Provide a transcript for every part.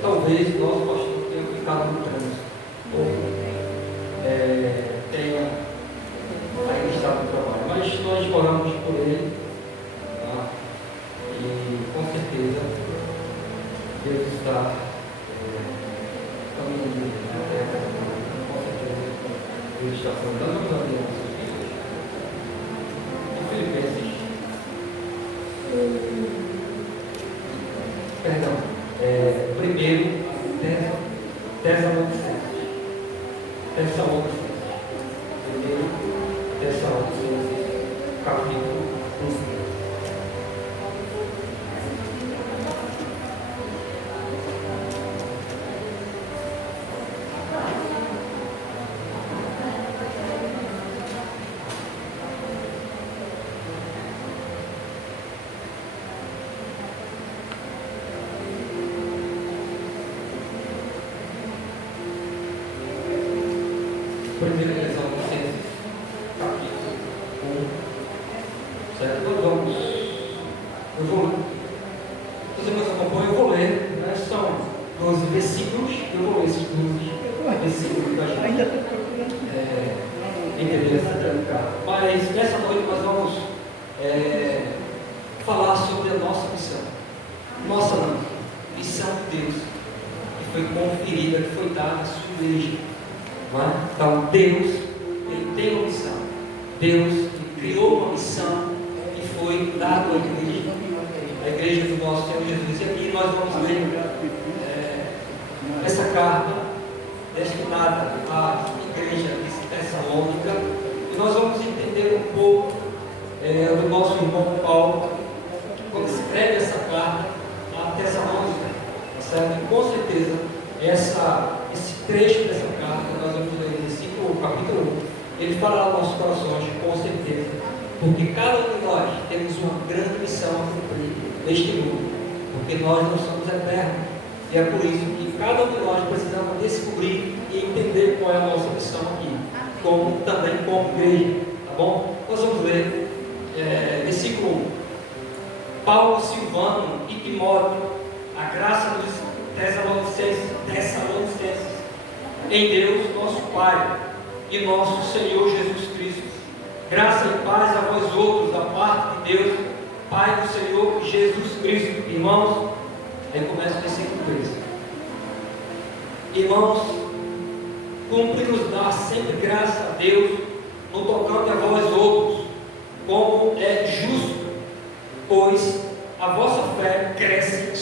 Talvez nós, pastor, tenhamos ficado no trânsito, ou tenha ainda estado no trabalho, mas nós oramos por ele, tá? E com certeza Deus está caminhando na terra, com certeza Deus está falando. Vamos abrir nossos filhos de Filipenses. Perdão. Primeiro, Tessalonicenses. Primeiro, Tessalonicenses, capítulo 1. Primeiro Tessalonicenses, capítulo 1, certo? Eu vou, você nos acompanha, eu vou ler, né? São 12 versículos, eu vou ler esses 12 versículos da gente. entender. Mas nessa noite nós vamos falar sobre a nossa missão. Nossa não, missão de Deus, que foi conferida, que foi dada à sua igreja. Não é? Então Deus, Ele tem uma missão. Deus criou uma missão que foi dada à igreja, a igreja do nosso Senhor Jesus. E aqui nós vamos ler essa carta destinada à igreja de Tessalônica, e nós vamos entender um pouco do nosso irmão Paulo, quando escreve essa carta a Tessalônica, certo? E com certeza esse trecho dessa carta, nós vamos ler no capítulo 1, ele falará aos nossos corações, com certeza, porque cada um de nós temos uma grande missão a cumprir neste mundo, porque nós não somos eternos, e é por isso que cada um de nós precisamos descobrir e entender qual é a nossa missão aqui, também como igreja, tá bom? Nós vamos ler versículo 1. Paulo, Silvano e Timóteo, a graça dos Tessalonicenses, em Deus nosso Pai e nosso Senhor Jesus Cristo, graça e paz a vós outros, da parte de Deus, Pai do Senhor Jesus Cristo. Irmãos, aí começa o versículo 13. Irmãos, cumpre-nos dar sempre graça a Deus no tocante a vós outros, como é justo, pois a vossa fé cresce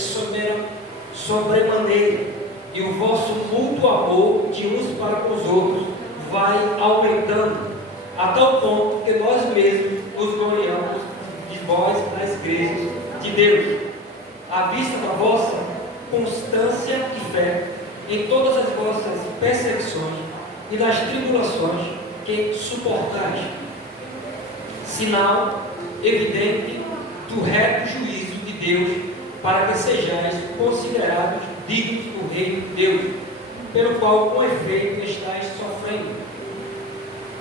sobremaneira, e o vosso mútuo amor de uns para com os outros vai aumentando, a tal ponto que nós mesmos nos gloriamos de vós nas igrejas de Deus, à vista da vossa constância e fé em todas as vossas perseguições e nas tribulações que suportais, sinal evidente do reto juízo de Deus, para que sejais considerados dignos do reino de Deus, pelo qual com efeito estáis sofrendo.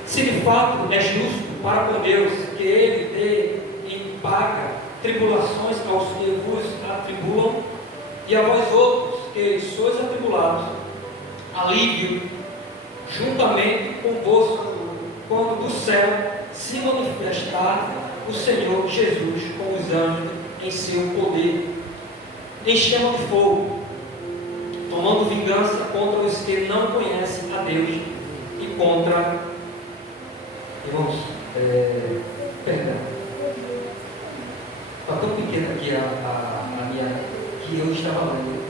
Se de fato é justo para com Deus que Ele dê em paga tribulações aos que vos atribulam, e a vós outros que sois atribulados, alívio juntamente convosco, quando do céu se manifestar o Senhor Jesus com os anjos em seu poder, em chama de fogo, tomando vingança contra os que não conhecem a Deus e contra, irmãos, perdão, está tão pequena aqui a minha, que eu estava lendo,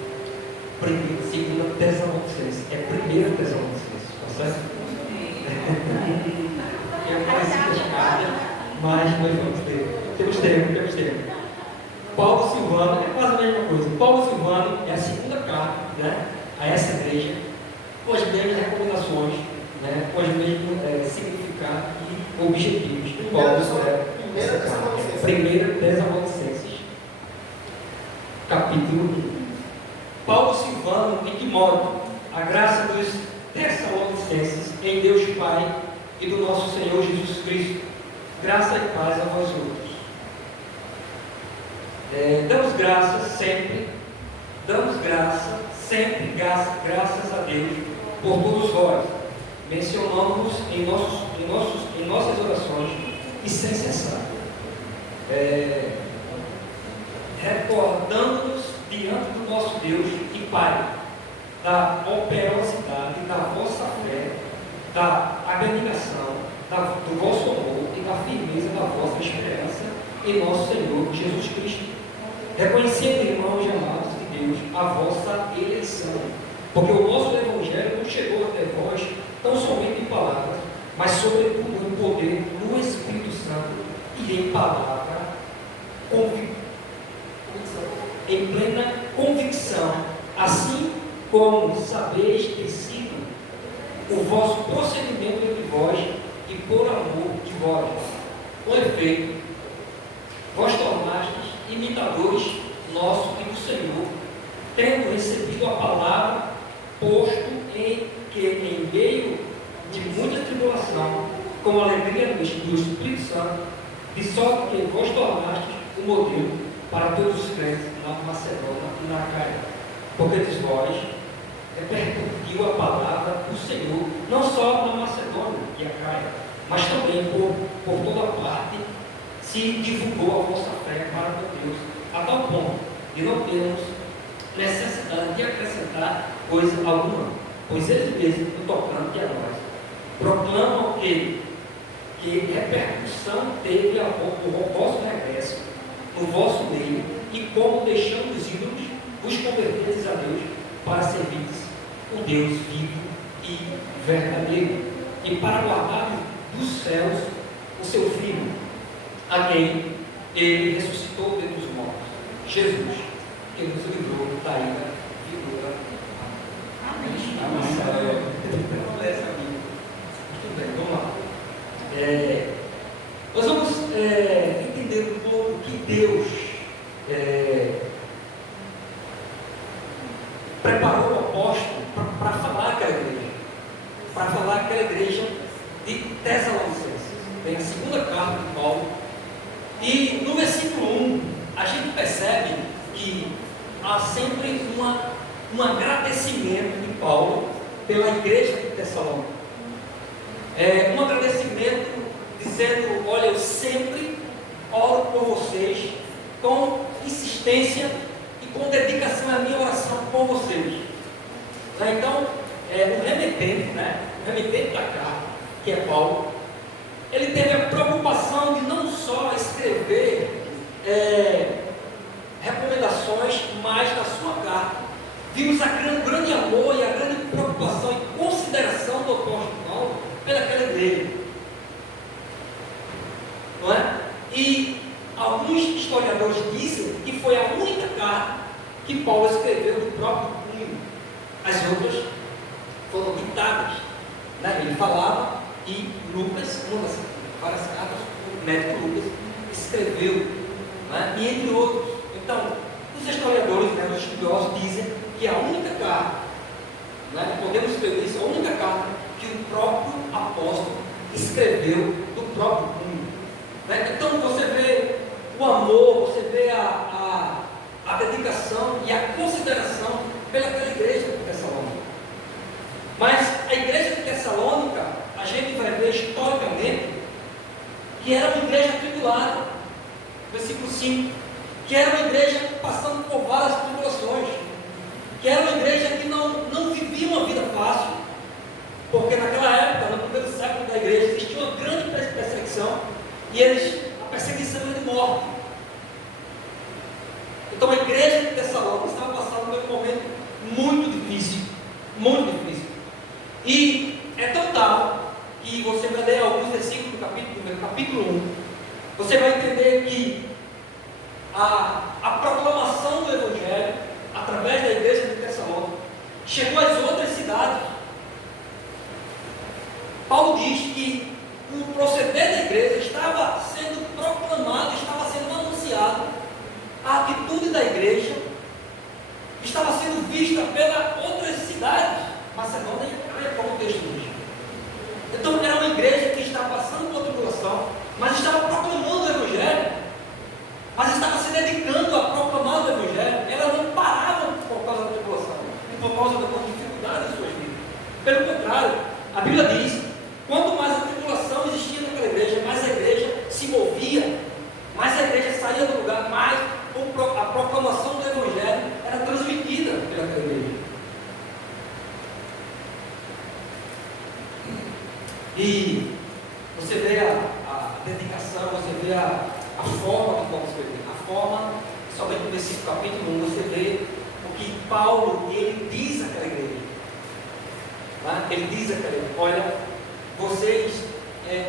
segunda Tessalonicenses, é primeira Tessalonicenses, está certo? É mais escada, mas nós vamos ter, temos tempo. Paulo Silvano é quase a mesma coisa. Paulo Silvano é a segunda carta, né, a essa igreja, com as mesmas recomendações, né, com os mesmos significados e objetivos. Paulo primeira Tessalonicenses, capítulo 1. Paulo Silvano e Timóteo, a graça dos Tessalonicenses em Deus Pai e do nosso Senhor Jesus Cristo, graça e paz a vós outros. Damos graças sempre, graças a Deus por todos vós, mencionamos em nossas orações e sem cessar, recordando-nos diante do nosso Deus e Pai da operosidade da vossa fé, da abnegação, do vosso amor e da firmeza da vossa esperança em nosso Senhor Jesus Cristo. Reconhecendo, irmãos e amados de Deus, a vossa eleição, porque o nosso Evangelho não chegou até vós tão somente em palavras, mas sobretudo em poder do Espírito Santo e em palavra, em plena convicção, assim como sabeis ter sido o vosso procedimento entre vós e por amor de vós. Com efeito, vós tornastes imitadores nossos e do Senhor, tendo recebido a palavra, posto em que em meio de muita tribulação, com a alegria do Espírito Santo, de sorte que vós tornastes o modelo para todos os crentes na Macedônia e na Acaia, porque de vós repercutiu a palavra do Senhor, não só mas também por toda parte se divulgou a vossa fé para com Deus, a tal ponto de não termos necessidade de acrescentar coisa alguma, pois eles mesmos, no tocante a nós, proclamam que repercussão teve o vosso regresso no vosso meio, e como deixando os ídolos, vos converteis a Deus para servir o Deus vivo e verdadeiro, e para guardar dos céus o seu Filho, a quem ele ressuscitou dentre os mortos, Jesus, que nos livrou da ira vindoura. Amém. Muito bem, vamos lá. Nós vamos entender um pouco que Deus preparou o apóstolo para falar aquela igreja de Tessalonicenses. Vem a segunda carta de Paulo, e no versículo 1 a gente percebe que há sempre um agradecimento de Paulo pela igreja de Tessalônica. Um agradecimento dizendo: olha, eu sempre oro por vocês com insistência e com dedicação à minha oração por vocês. Então, o remetente da carta, que é Paulo, ele teve a preocupação de não só escrever recomendações, mas na sua carta vimos o grande amor e a grande preocupação e consideração do apóstolo Paulo pelaquela igreja, não é? E alguns historiadores dizem que foi a única carta que Paulo escreveu do próprio punho. As outras foram ditadas, né? Ele falava, e Lucas, uma das várias cartas, o médico Lucas escreveu, né? E entre outros. Então, os historiadores, né, os estudiosos dizem que a única carta, né, podemos escrever isso, a única carta que o próprio apóstolo escreveu do próprio punho, né? Então você vê o amor, você vê a dedicação e a consideração pelaquela igreja de Tessalônica. Mas a igreja de Tessalônica, a gente vai ver historicamente que era uma igreja atribulada, versículo 5, que era uma igreja passando por várias tribulações, que era uma igreja que não vivia uma vida fácil, porque naquela época, no primeiro século da igreja, existia uma grande perseguição, e a perseguição era de morte. Então a igreja de Tessalônica estava passando por um momento muito difícil, e é tão tal que você vai ler alguns versículos do capítulo 1, você vai entender que a proclamação do Evangelho, através da igreja de Tessalônica, chegou às outras cidades. Paulo diz que o proceder da igreja estava sendo proclamado, estava sendo anunciado, a atitude da igreja estava sendo vista pelas outras cidades, Macedônia e Acaia, como o texto diz. Então era uma igreja que estava passando por tribulação, mas estava proclamando o Evangelho, mas estava se dedicando a proclamar o Evangelho. Ela não parava por causa da tribulação e por causa das dificuldades de suas vidas. Pelo contrário, a Bíblia diz: quanto mais a tribulação existia naquela igreja, mais a igreja se movia, mais a igreja saía do lugar, mais a proclamação do Evangelho era transmitida pela igreja. E você vê a dedicação, você vê a forma que Paulo escreveu, a forma, somente no versículo capítulo 1, você vê o que Paulo, ele diz àquela igreja. Tá? Ele diz àquela igreja: olha, vocês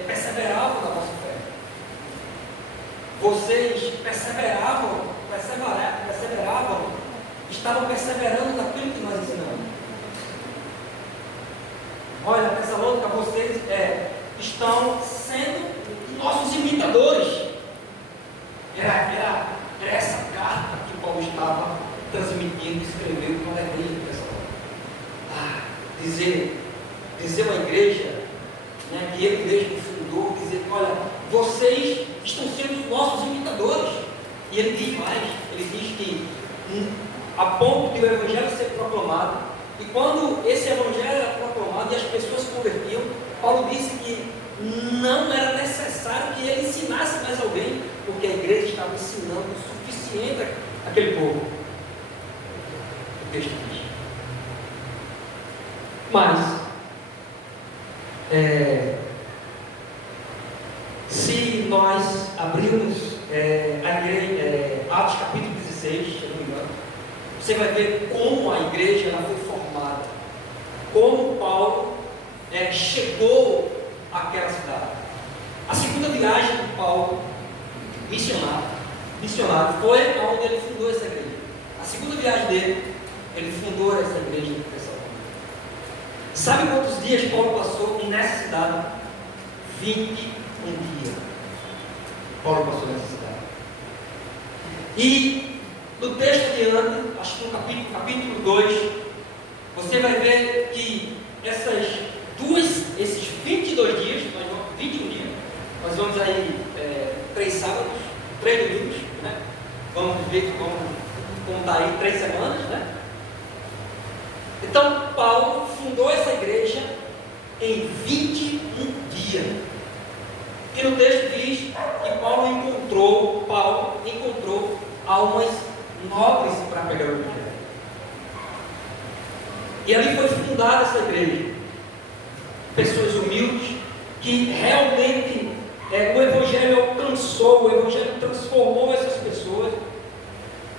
perseveravam na vossa fé, vocês perseveravam, estavam perseverando naquilo que nós ensinamos. Olha, Tessalônica, vocês estão sendo nossos imitadores. Era essa carta que Paulo estava transmitindo, escreveu para a igreja de Tessalônica. Dizer uma igreja, né, que ele mesmo fundou, dizer: olha, vocês estão sendo os nossos imitadores. E ele diz mais, ele diz que a ponto de o Evangelho ser proclamado, e quando esse Evangelho era proclamado e as pessoas se convertiam, Paulo disse que não era necessário que ele ensinasse mais alguém, porque a igreja estava ensinando o suficiente àquele povo. O texto diz. Mas, se nós abrirmos a igreja, Atos capítulo 16, se eu não me engano, você vai ver como a igreja ela foi formada, como Paulo chegou àquela cidade. A segunda viagem de Paulo, missionário, foi onde ele fundou essa igreja. A segunda viagem dele, ele fundou essa igreja de Tessalônica. Sabe quantos dias Paulo passou nessa cidade? 21 dias. Paulo passou nessa cidade. E no texto adiante, acho que no capítulo 2, você vai ver que esses 22 dias, 21 dias, nós vamos aí 3 sábados, 3 domingos, né? Vamos ver como está aí 3 semanas, né? Então Paulo fundou essa igreja em 21 dias. E no texto diz que Paulo encontrou almas nobres para pegar o evangelho. E ali foi fundada essa igreja. Pessoas humildes que realmente o evangelho alcançou, o evangelho transformou essas pessoas.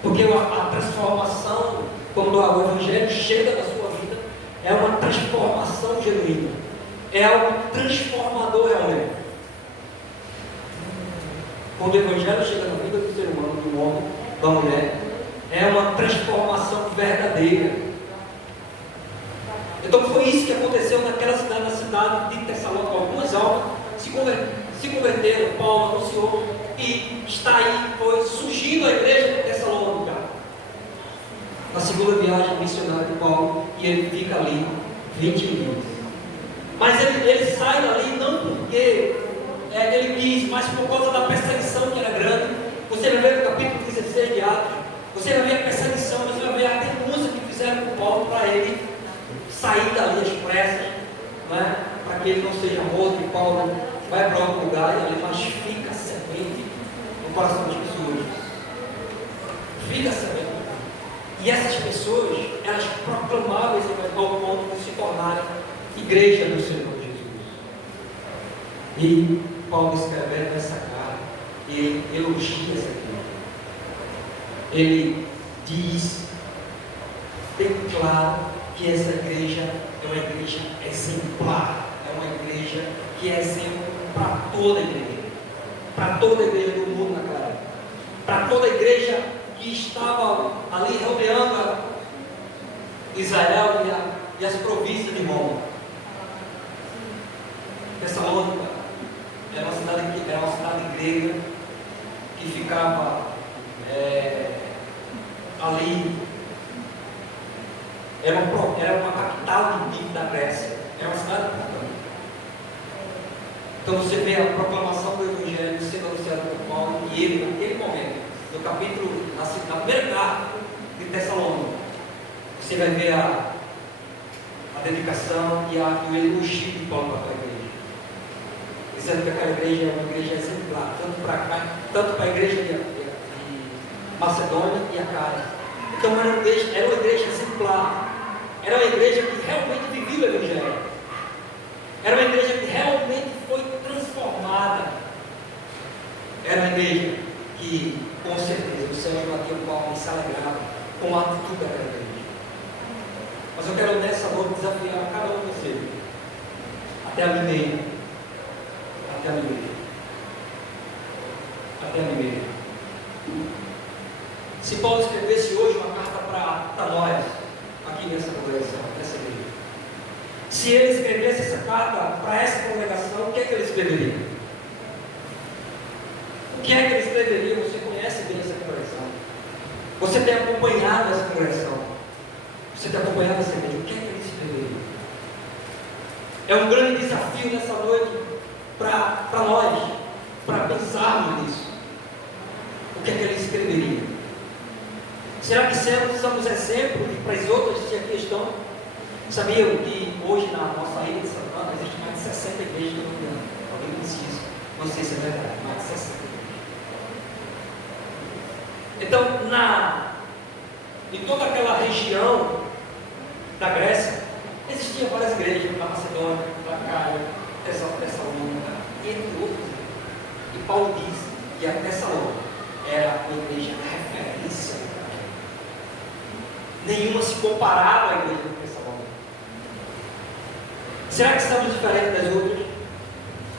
Porque a transformação, quando o evangelho chega na sua vida, é uma transformação genuína. É algo transformador realmente. Quando o evangelho chega na vida do ser humano, do homem, da mulher, é uma transformação verdadeira. Então foi isso que aconteceu naquela cidade, na cidade de Tessalônica. Algumas almas se converteram, Paulo anunciou, e está aí, foi surgindo a igreja de Tessalônica. Na segunda viagem missionária de Paulo, e ele fica ali 20 dias. Mas ele sai dali não porque ele quis, mas por causa da perseguição que era grande. Você vai ver no capítulo 16 de Atos, você vai ver a perseguição, você vai ver a denúncia que fizeram com Paulo para ele sair dali às pressas, né? Para que ele não seja morto. E Paulo vai para outro lugar e ali, mas fica semente no coração das pessoas. Fica semente. E essas pessoas, elas proclamavam esse evangelho ao ponto de se tornarem igreja do Senhor Jesus. E Paulo escrevendo essa carta, ele elogia essa igreja. Ele diz bem claro que essa igreja é uma igreja exemplar, é uma igreja que é exemplo para toda a igreja, para toda a igreja do mundo naquela época, para toda a igreja que estava ali rodeando Israel e as províncias de Roma. Tessalônica era uma cidade grega que ficava ali, era uma capital da Grécia, era uma cidade importante. Então você vê a proclamação do Evangelho sendo anunciada por Paulo, e ele, naquele momento, no capítulo, na primeira carta de Tessalônica, você vai ver a dedicação e o elogio de Paulo para aquela igreja. Dizendo que aquela igreja é uma igreja exemplar, tanto para a igreja de Macedônia e Acaia. Então era uma igreja exemplar, era uma igreja que realmente vivia o Evangelho, era uma igreja que realmente foi transformada, era uma igreja que, com certeza, o Senhor bateu Paulo e se alegrava com a atitude daquela igreja. Mas eu quero nessa noite desafiar cada um de vocês, até a mim mesmo, Se Paulo escrevesse hoje uma carta para nós, aqui nessa congregação, nessa igreja, se ele escrevesse essa carta para essa congregação, o que é que ele escreveria? O que é que ele escreveria? Você conhece bem essa congregação. Você tem acompanhado essa congregação. Você tem acompanhado essa igreja. O que é que ele escreveria? É um grande desafio nessa noite para nós, para pensarmos nisso. O que é que ele escreveria? Será que somos exemplos para as outras que aqui estão? Sabiam que hoje na nossa ilha de Santana existem mais de 60 verdade, mais de 60 igrejas. Então, em toda aquela região da Grécia, existiam várias igrejas, na Macedônia, na Caia, Tessalônica, entre outros. E Paulo diz que a Tessalônica era a igreja referência. Nenhuma se comparava à igreja de Tessalônica. Será que estamos diferentes das outras?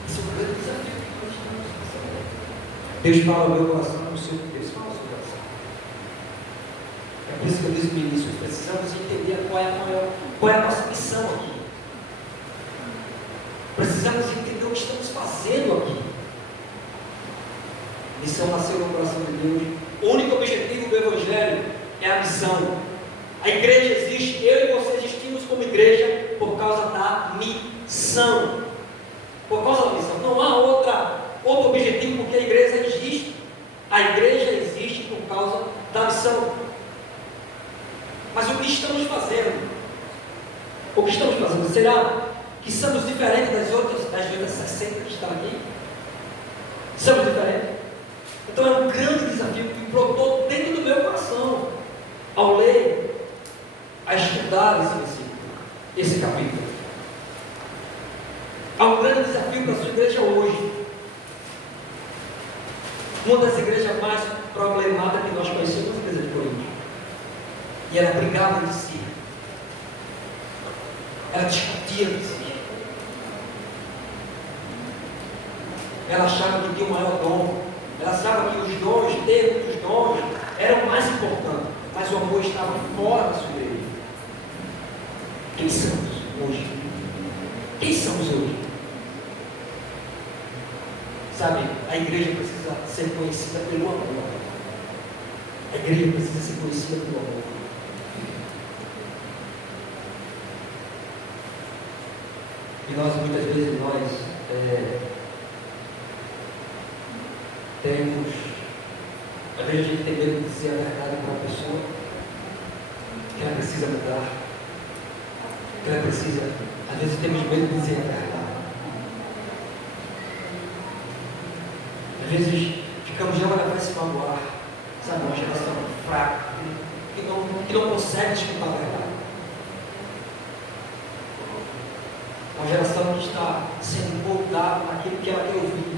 Isso é um grande desafio que nós estamos. Deus fala ao meu coração, no seu Deus fala ao seu coração. É por isso que eu disse no início, precisamos entender qual é a nossa missão aqui. Precisamos entender o que estamos fazendo aqui. Missão nasceu no coração de Deus. O único objetivo do Evangelho é a missão. A igreja existe, eu e você existimos como igreja por causa da missão. Por causa da missão. Não há outro objetivo porque a igreja existe. A igreja existe por causa da missão. Mas o que estamos fazendo? O que estamos fazendo? Será que somos diferentes das outras 60 que estão aqui? Somos diferentes? Então é um grande desafio que brotou dentro do meu coração ao ler, a estudar esse capítulo. Há um grande desafio para a sua igreja hoje. Uma das igrejas mais problemáticas que nós conhecemos é a igreja de Corinto. E ela brigava de si. Ela discutia de si. Ela achava que tinha o maior dom. Ela achava que os dons, termos dos dons, eram mais importantes. Mas o amor estava fora da sua igreja. Quem somos hoje? Quem somos hoje? Sabe, a igreja precisa ser conhecida pelo amor. A igreja precisa ser conhecida pelo amor. E nós, muitas vezes, temos, às vezes a gente tem medo de dizer a verdade para uma pessoa, que ela precisa mudar, que ela precisa, às vezes temos medo de dizer a verdade. Às vezes ficamos, ela vai se magoar, sabe, uma geração fraca, que não consegue escutar a verdade. Uma geração que está sendo moldada naquilo que ela quer ouvir.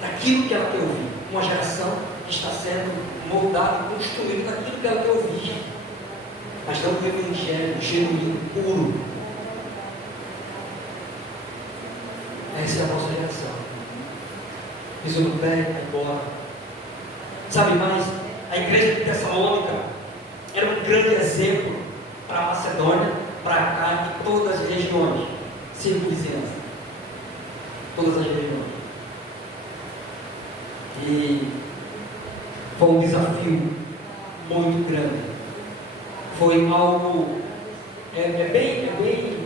Daquilo que ela quer ouvir. Uma geração que está sendo moldada e construída daquilo que ela quer ouvir. Mas não do evangelho genuíno, puro. Essa é a nossa geração. Pisou no pé, vai embora. Sabe mais? A igreja de Tessalônica era um grande exemplo para a Macedônia, para cá e todas as regiões. Circunvizinhança. Todas as regiões. E foi um desafio muito grande. Foi algo bem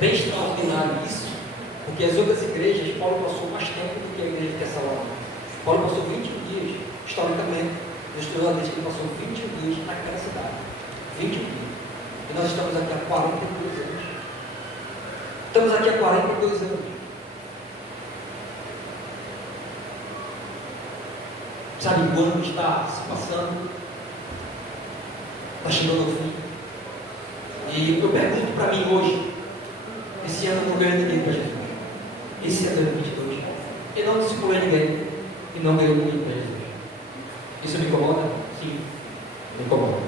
extraordinário isso, porque as outras igrejas, Paulo passou mais tempo do que a igreja de Tessalônica. Paulo passou 21 dias, historicamente, os estudiosos que ele passou 21 dias naquela cidade. 21 dias. E nós estamos aqui há 42 anos. Estamos aqui há 42 anos. Sabe, o ano está se passando, está chegando ao fim. E eu pergunto para mim hoje, esse ano eu não ganhei ninguém para Jesus. Esse ano é 2022. E não discipulei ninguém. E não ganhei ninguém para Jesus. Isso me incomoda? Sim, me incomoda.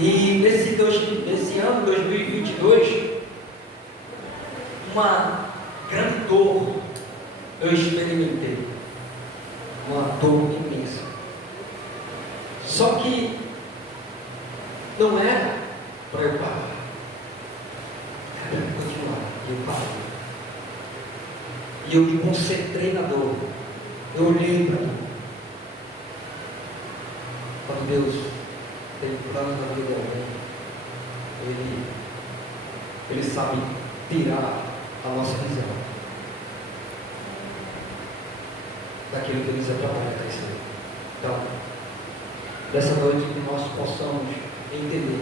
E nesse ano 2022, uma grande dor eu experimentei. Uma dor imensa. Só que não era para eu parar. Era para eu continuar. E eu parei. E eu me concentrei na dor. Eu olhei para mim. Quando Deus tem plano na vida de alguém, Ele sabe tirar a nossa visão daquilo que nos atrapalha a crescer. Então, dessa noite que nós possamos entender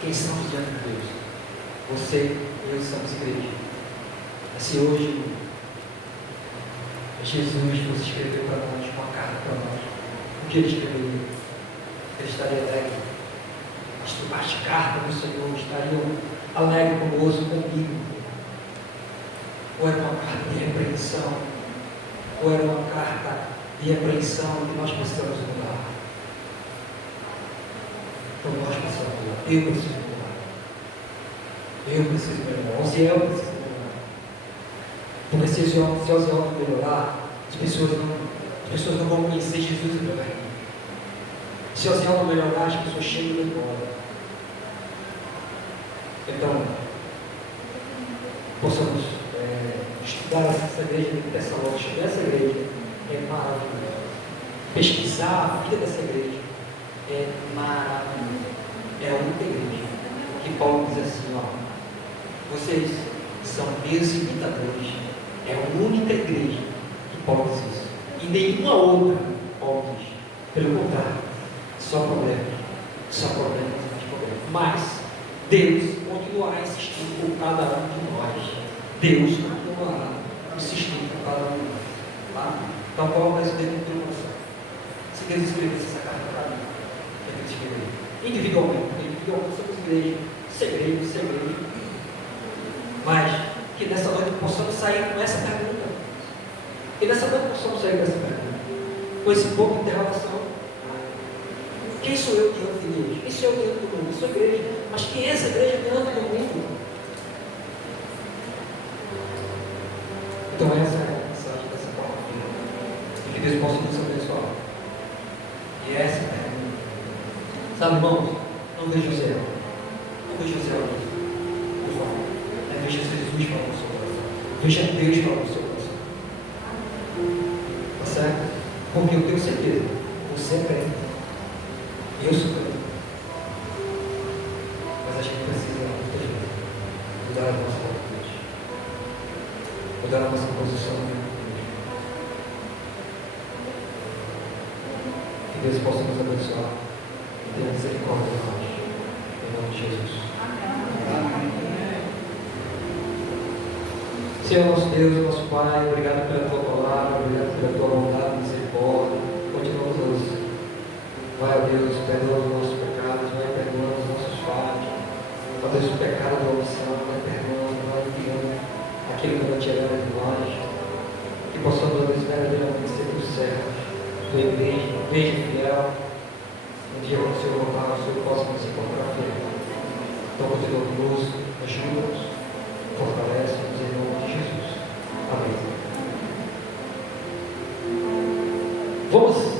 quem somos diante de Deus. Você e eu somos igreja. Se hoje Jesus fosse escrever para nós uma carta para nós, o que ele escreveria? Ele estaria alegre. As cartas do Senhor estariam alegres conosco, comigo. Ou era uma carta de repreensão, ou era uma carta de repreensão que nós precisamos mudar. Então nós precisamos mudar. Eu preciso mudar. Eu preciso melhorar. Osiel precisa melhorar. Porque se Osiel não melhorar, as pessoas não vão conhecer Jesus em meu reino. Se Osiel não melhorar, as pessoas chegam e vão embora. Então, possamos estudar essa igreja de Tessalônica. Essa igreja é maravilhosa. Pesquisar a vida dessa igreja é maravilhosa. É a única igreja que Paulo diz assim, ó, vocês são meus imitadores. É a única igreja que Paulo diz isso. E nenhuma outra, Paulo diz. Pelo contrário, só problemas. Só problemas, mais problemas. Mas Deus continuará insistindo por cada um de nós. Deus continuará insistindo por cada um de nós. Tá? Então, Paulo vai escrever no teu coração. Se Deus escrevesse essa carta para mim, eu tenho que escrever. Individualmente, somos igreja, segredo. Mas que nessa noite possamos sair com essa pergunta. Que nessa noite possamos sair com essa pergunta. Com esse pouco de interrogação. Quem sou eu diante de Deus? Quem sou eu diante do mundo? Eu sou a igreja. Mas quem é essa igreja diante do mundo? Então essa é a mensagem dessa quarta-feira. E que Deus possa nos abençoar. E essa é a pergunta. Sabe, irmãos? Não veja o céu. Não veja o céu aqui. Por favor. Veja Jesus para o seu coração. Veja Deus para o seu coração. Tá certo? Porque eu tenho certeza. Você é crente. Eu sou crente. Mas a gente precisa, muitas vezes, mudar a nossa atitude. Mudar a nossa posição. Que Deus possa nos abençoar. E tenha misericórdia de nós. Em nome de Jesus. Amém. Senhor nosso Deus, nosso Pai, obrigado pela Tua palavra, obrigado pela Tua bondade e misericórdia. Continuamos, vai, ó Deus, perdoa os nossos pecados, vai perdoando os nossos falhos. Ó Deus, o pecado da omissão, vai perdoando, vai enviando aquilo que não te agrada de nós. Que possamos, ó Deus, verdadeiramente ser os servos da igreja fiel. Um dia, quando o Senhor voltar, o Senhor possa nos encontrar fiel. Então, continua conosco, ajuda-nos, fortalece-nos em nome de Jesus. Amém. Vamos